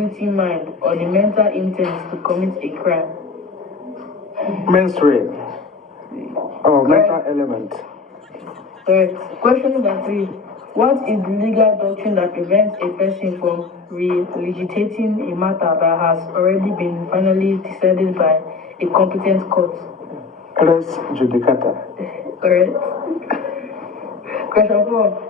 guilty mind or the mental intent to commit a crime. Menstruate or mental element. Correct. Question number 3. What is the legal doctrine that prevents a person from re-legitating a matter that has already been finally decided by a competent court? Res judicata. Correct. Question 4.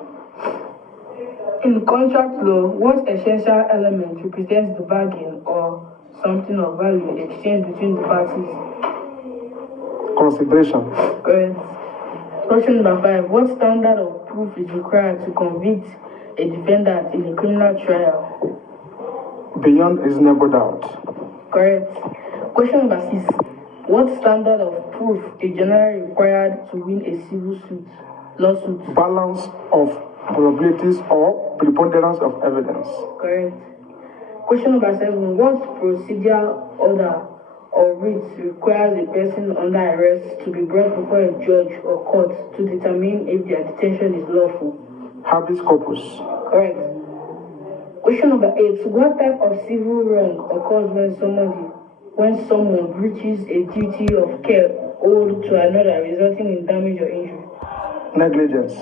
In contract law, what essential element represents the bargain or something of value exchanged between the parties? Consideration. Correct. Question number 5. What standard of proof is required to convict a defendant in a criminal trial? Beyond reasonable doubt. Correct. Question number 6. What standard of proof is generally required to win a civil lawsuit? Balance of probabilities or preponderance of evidence. Correct. Question number 7. What procedural order or writ requires a person under arrest to be brought before a judge or court to determine if their detention is lawful? Habeas corpus. Correct. Question number 8. What type of civil wrong occurs when someone breaches a duty of care owed to another, resulting in damage or injury? Negligence.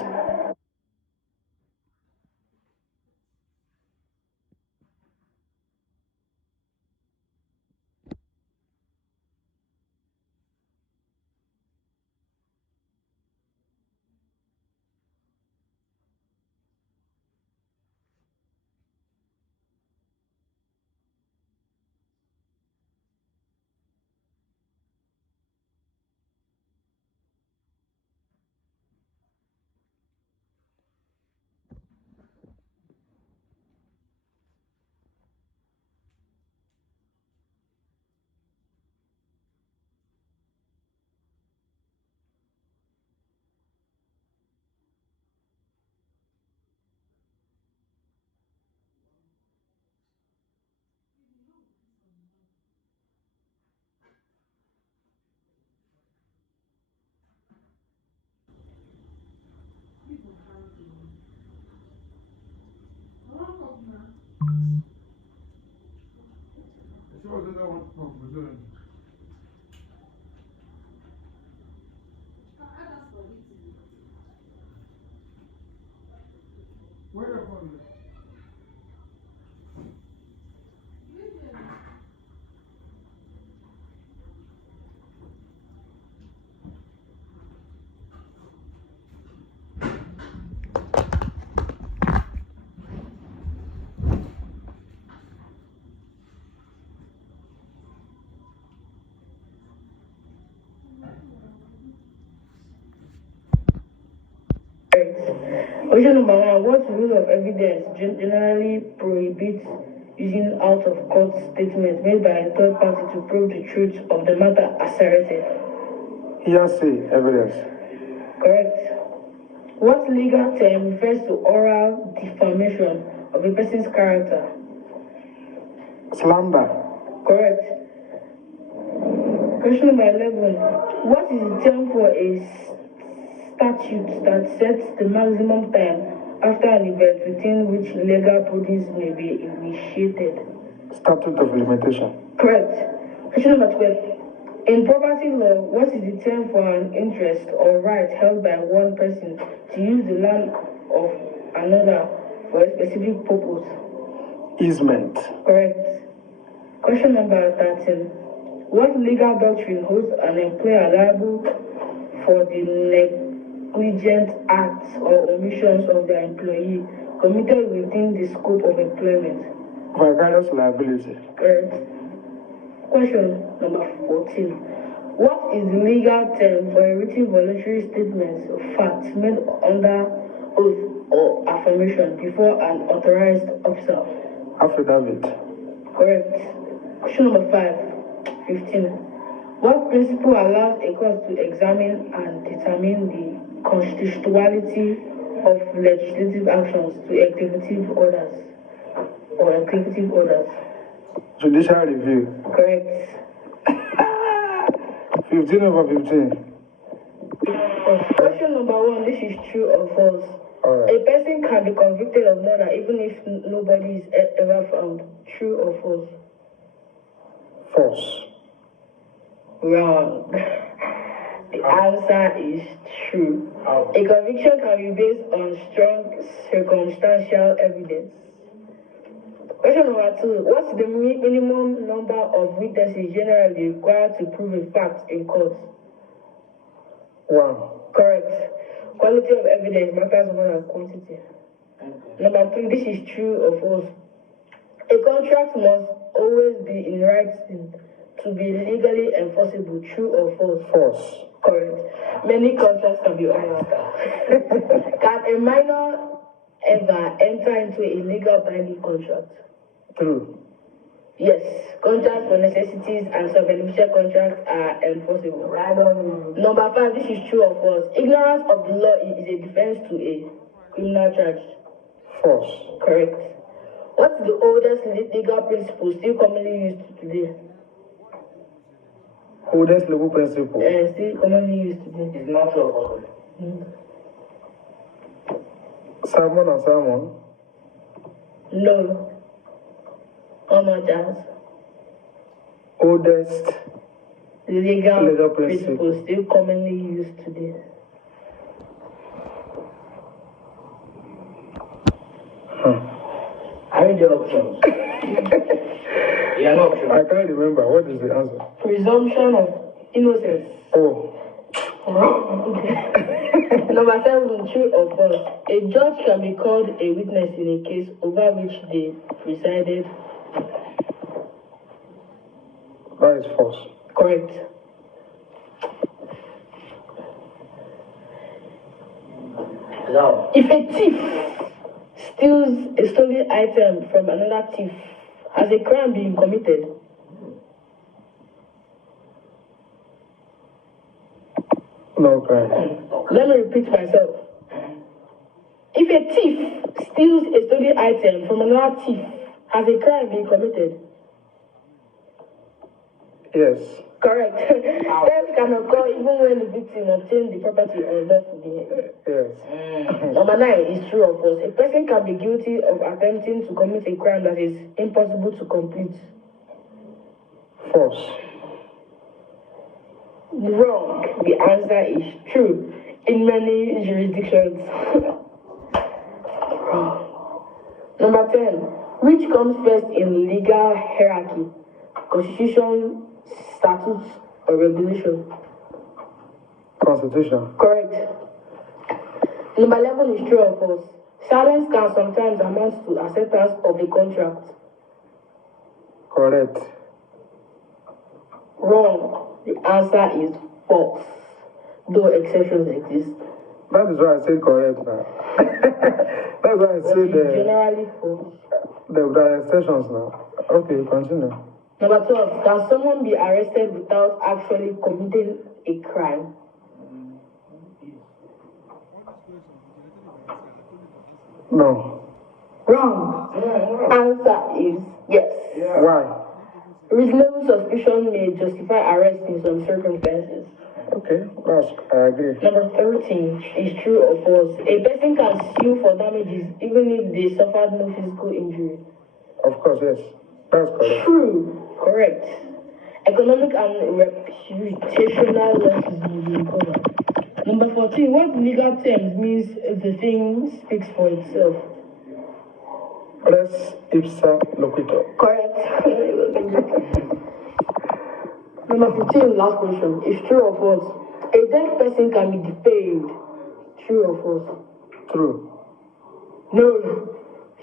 Question number 1. What rule of evidence generally prohibits using out-of-court statements made by a third party to prove the truth of the matter asserted? Hearsay evidence. Correct. What legal term refers to oral defamation of a person's character? Slander. Correct. Question number 11. What is the term for a statute that sets the maximum time after an event within which legal proceedings may be initiated? Statute of limitation. Correct. Question number 12. In property law, what is the term for an interest or right held by one person to use the land of another for a specific purpose? Easement. Correct. Question number 13. What legal doctrine holds an employer liable for the negligent acts or omissions of their employee committed within the scope of employment? Vicarious liability. Correct. Question number 14. What is the legal term for a written voluntary statement of fact made under oath or affirmation before an authorized officer? Affidavit. Correct. Question number 15. What principle allows a court to examine and determine the constitutionality of legislative actions to executive orders or executive orders? Judicial review. Correct. 15/15. Question number 1. This is true or false? Alright. A person can be convicted of murder even if nobody is ever found. True or false? False. Wrong. The answer is true. A conviction can be based on strong circumstantial evidence. Question number 2. What's the minimum number of witnesses generally required to prove a fact in court? 1. Correct. Quality of evidence matters more than quantity. Number 3. This is true or false? A contract must always be in writing to be legally enforceable. True or false? False. Correct. Many contracts can be honored. Can a minor ever enter into a legal binding contract? True. Yes. Contracts for necessities and sub-beneficial contracts are enforceable. Right on. Number 5. This is true or false? Ignorance of the law is a defense to a criminal charge. False. Correct. What's the oldest legal principle still commonly used today? Oldest legal principle. Still commonly used today. It's not true or false. Salmon and salmon. No. How much as? Oldest Legal principle. principle still commonly used today. I read the options. Yeah, no options. I can't remember. What is the answer? Presumption of innocence. Oh. Number 7, true or false? A judge can be called a witness in a case over which they presided. That is false. Correct. No. If a thief steals a stolen item from another thief, has a crime been committed? No crime. Let me repeat myself. If a thief steals a stolen item from another thief, has a crime been committed? Yes. Correct. Theft can occur even when the victim obtains the property unlawfully. Yes. Number 9 is true or false. A person can be guilty of attempting to commit a crime that is impossible to complete. False. Wrong. The answer is true in many jurisdictions. Number 10. Which comes first in legal hierarchy? Constitution, statutes, or regulation? Constitution. Correct. Number 11 is true or false? Silence can sometimes amount to acceptance of a contract. Correct. Wrong. The answer is false, though exceptions exist. That is why I said correct now. That's why I But said it's generally false. there are exceptions now. Okay, continue. Number 12. Can someone be arrested without actually committing a crime? No. Wrong. Answer is yes. Why? Reasonable suspicion may justify arrest in some circumstances. Okay, I agree. Number 13 is true or false. A person can sue for damages even if they suffered no physical injury. Of course, yes. That's correct. True. Correct. Economic and reputational losses will be recovered. Number 14. What legal terms means the thing speaks for itself? Res ipsa loquitur. Correct. Number 15, last question. Is true or false? A dead person can be defamed. True or false? True. No.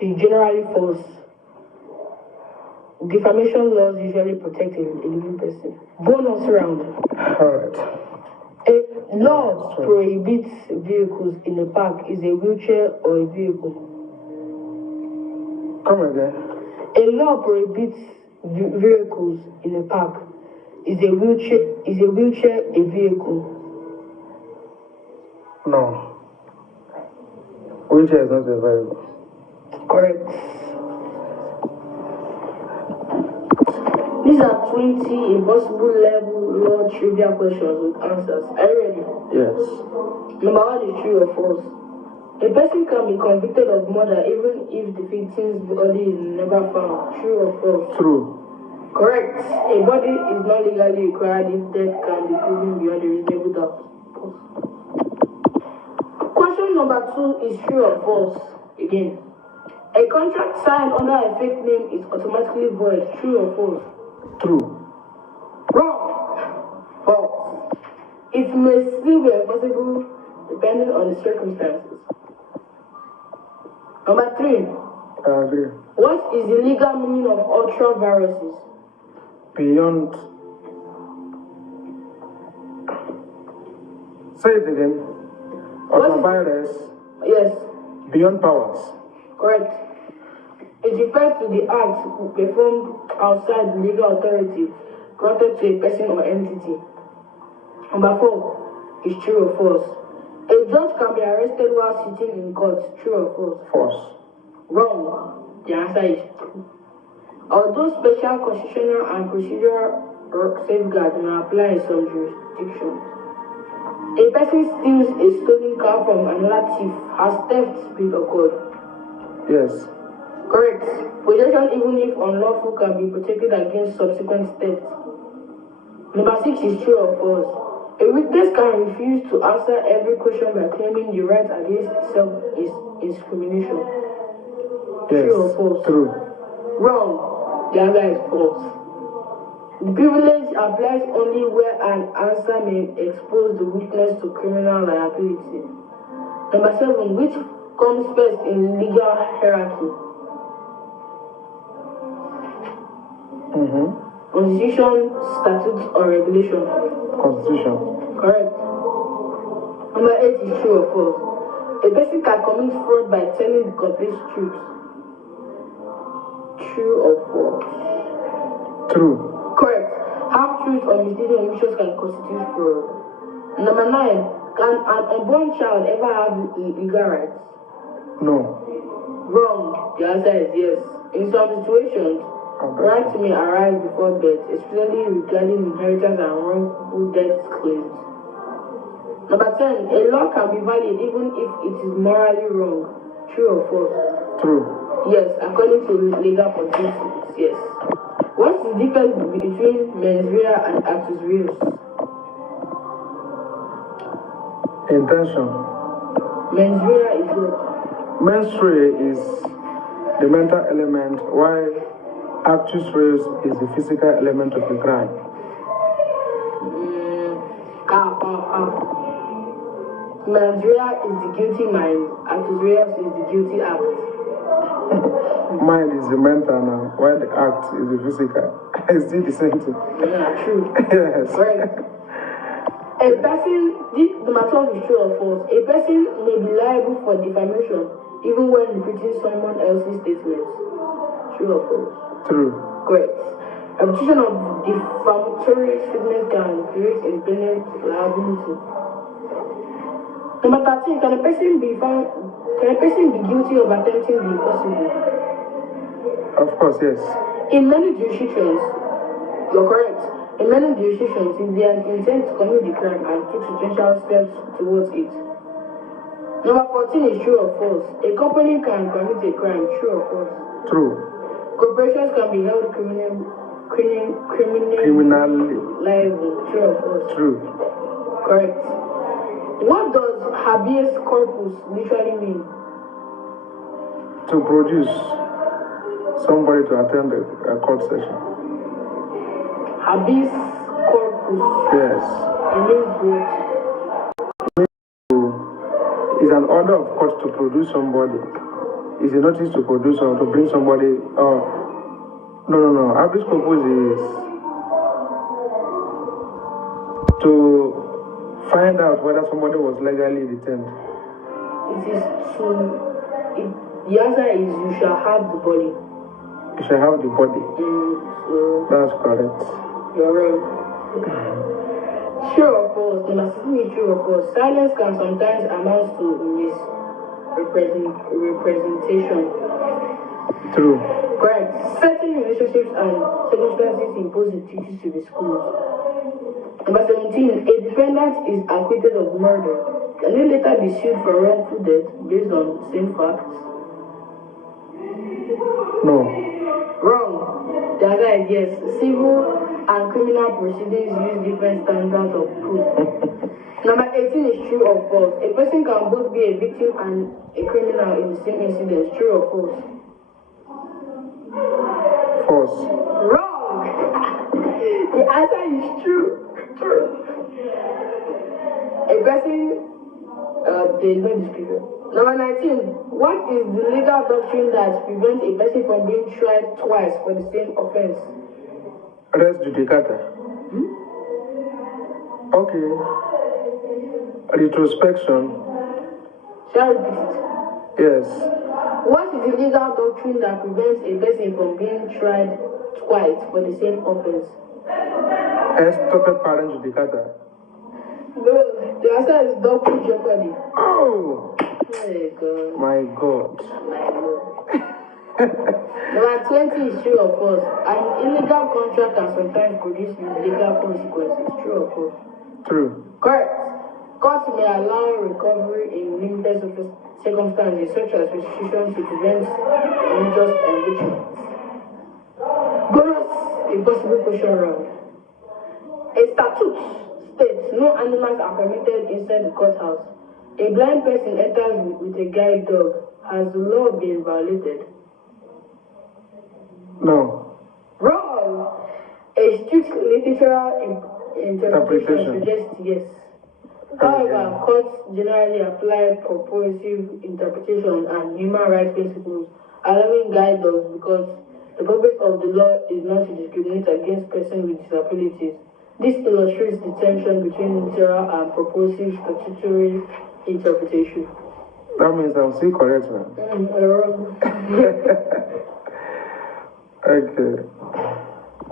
It's generally false. Defamation laws usually protect a living person. Bonus round. Alright. A law prohibits vehicles in a park is a wheelchair or a vehicle. Come again. A law prohibits vehicles in a park. Is a wheelchair a vehicle? No. Wheelchair is not a vehicle. Correct. These are 20 impossible level law trivia questions with answers. Are you ready? Yes. Number 1 is true or false? A person can be convicted of murder even if the victim's body is never found. True or false? True. Correct. A body is not legally required if death can be proven beyond a reasonable doubt. Question number 2 is true or false? Again. A contract signed under a fake name is automatically void. True or false? True. Wrong. False. It may still be enforceable depending on the circumstances. Number 3. I agree. What is the legal meaning of ultraviruses? Beyond. Say it again. Ultravirus. Yes. Beyond powers. Correct. It refers to the act performed outside the legal authority granted to a person or entity. Number 4 is true or false. A judge can be arrested while sitting in court. True or false? False. Wrong. The answer is true. Although special constitutional and procedural safeguards may apply in some jurisdictions, a person steals a stolen car from another thief. Has theft been occurred? Yes. Correct. Possession, even if unlawful, can be protected against subsequent theft. Number 6 is true or false. A witness can refuse to answer every question by claiming the right against self-incrimination. Yes. True or false? True. Wrong. The answer is false. The privilege applies only where an answer may expose the witness to criminal liability. Number 7. Which comes first in legal hierarchy? Constitution, statute, or regulation? Constitution. Correct. Number 8 is true or false. A person can commit fraud by telling the complete truth. True or false? True. Correct. Half-truth or misleading omissions can constitute fraud. Number 9. Can an unborn child ever have legal rights? No. Wrong. The answer is yes. In some situations, rights may arise before birth, especially regarding inheritance and wrongful death claims. Number 10. A law can be valid even if it is morally wrong. True or false? True. Yes, according to legal principles, yes. What's the difference between mens rea and actus reus? Intention. Mens rea is what? Mens rea is the mental element, while actus reus is the physical element of the crime. Mens rea is the guilty mind, actus reus is the guilty act. Mind is the mental now, while the act is the physical. It's still the same thing. Yeah, true. Yes. Right. A person, number 12 is true or false. A person may be liable for defamation even when repeating someone else's statements. True or false? True. Correct. Repetition of defamatory statements can create independent liability. Number 13, can a person be guilty of attempting the impossible? Of course, yes. In many jurisdictions, you're correct. In many jurisdictions, if they intend to commit the crime and take substantial steps towards it. Number 14 is true or false. A company can commit a crime. True or false? True. Corporations can be held criminally liable. True or false? True. Correct. What does habeas corpus literally mean? To produce somebody to attend a court session. Habeas corpus. Yes. It means what? It's an order of court to produce somebody. It's a notice to produce or to bring somebody. No. Habeas corpus is to find out whether somebody was legally detained. It is the answer is you shall have the body. You shall have the body. So That's correct. you're wrong. True or false? Number 16 is true or false. Silence can sometimes amount to misrepresentation. True. Correct. Certain relationships and circumstances impose the duties to the schools. Number 17, a defendant is acquitted of murder. Can they later be sued for wrongful death based on same facts? No. Wrong. The answer is yes. Civil and criminal proceedings use different standards of proof. Number 18 is true or false. A person can both be a victim and a criminal in the same incident. True or false? False. Wrong. The answer is true. True. A person, there is no description. Number 19. What is the legal doctrine that prevents a person from being tried twice for the same offense? Res judicata. Okay. Retrospection. Shall I repeat it? Yes. What is the legal doctrine that prevents a person from being tried twice for the same offense? Estopet parent judicata. No, the answer is double jeopardy. Oh! Oh My God. my God. Number 20 is true or false. An illegal contract can sometimes produce legal consequences. True or false? True. Correct. Courts may allow recovery in limited circumstances, such as restitution to prevent unjust enrichment. Bonus, a possible question round. A statute states no animals are permitted inside the courthouse. A blind person enters with a guide dog. Has the law been violated? No. Wrong. A strict literal interpretation suggests yes. However, courts generally apply purposive interpretation and human rights principles, allowing guide dogs because the purpose of the law is not to discriminate against persons with disabilities. This illustrates the tension between literal and purposive statutory interpretation. That means I'm still correct now. Wrong. Okay.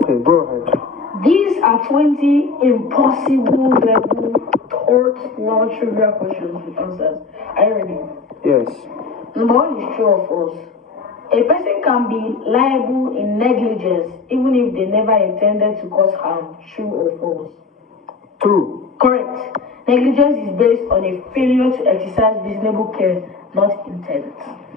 Okay, go ahead. These are 20 impossible level thought non-trivial questions with answers. Are you ready? Yes. Number 1 is true or false. A person can be liable in negligence even if they never intended to cause harm. True or false? True. Correct. Negligence is based on a failure to exercise reasonable care, not intent.